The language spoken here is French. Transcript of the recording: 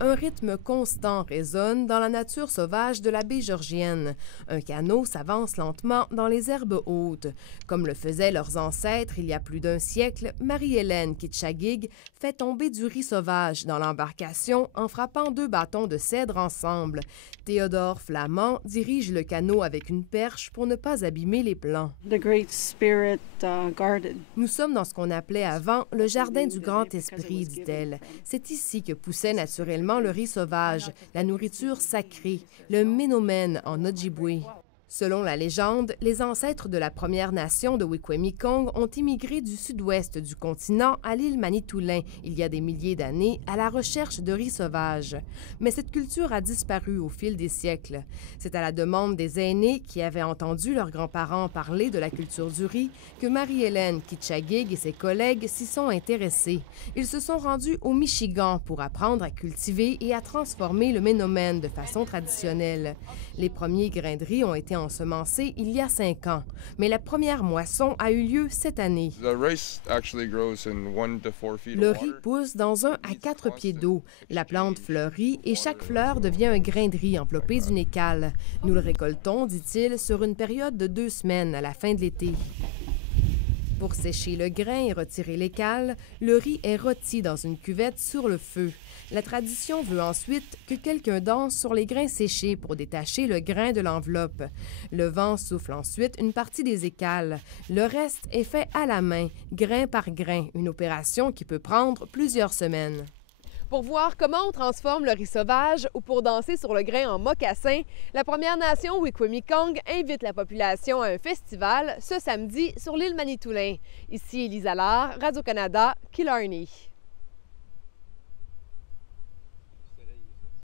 Un rythme constant résonne dans la nature sauvage de la baie Georgienne. Un canot s'avance lentement dans les herbes hautes. Comme le faisaient leurs ancêtres il y a plus d'un siècle, Marie-Hélène Kitchagig fait tomber du riz sauvage dans l'embarcation en frappant 2 bâtons de cèdre ensemble. Théodore Flamand dirige le canot avec une perche pour ne pas abîmer les plants. The Great Spirit Garden. Nous sommes dans ce qu'on appelait avant le jardin du Grand Esprit, dit-elle. C'est ici que poussait naturellement le riz sauvage, la nourriture sacrée, le ménomène en Ojibwe. Selon la légende, les ancêtres de la Première Nation de Wikwemikong ont immigré du sud-ouest du continent à l'île Manitoulin il y a des milliers d'années à la recherche de riz sauvage. Mais cette culture a disparu au fil des siècles. C'est à la demande des aînés qui avaient entendu leurs grands-parents parler de la culture du riz que Marie-Hélène Kitchagig et ses collègues s'y sont intéressés. Ils se sont rendus au Michigan pour apprendre à cultiver et à transformer le ménomène de façon traditionnelle. Les premiers grains de riz ont été ensemencés il y a 5 ans, mais la première moisson a eu lieu cette année. Le riz pousse dans 1 à 4 pieds d'eau. La plante fleurit et chaque fleur devient un grain de riz enveloppé d'une écale. Nous le récoltons, dit-il, sur une période de 2 semaines à la fin de l'été. Pour sécher le grain et retirer l'écale, le riz est rôti dans une cuvette sur le feu. La tradition veut ensuite que quelqu'un danse sur les grains séchés pour détacher le grain de l'enveloppe. Le vent souffle ensuite une partie des écales. Le reste est fait à la main, grain par grain, une opération qui peut prendre plusieurs semaines. Pour voir comment on transforme le riz sauvage ou pour danser sur le grain en mocassin, la Première Nation Wikwemikong invite la population à un festival ce samedi sur l'île Manitoulin. Ici Élise Allard, Radio-Canada, Killarney.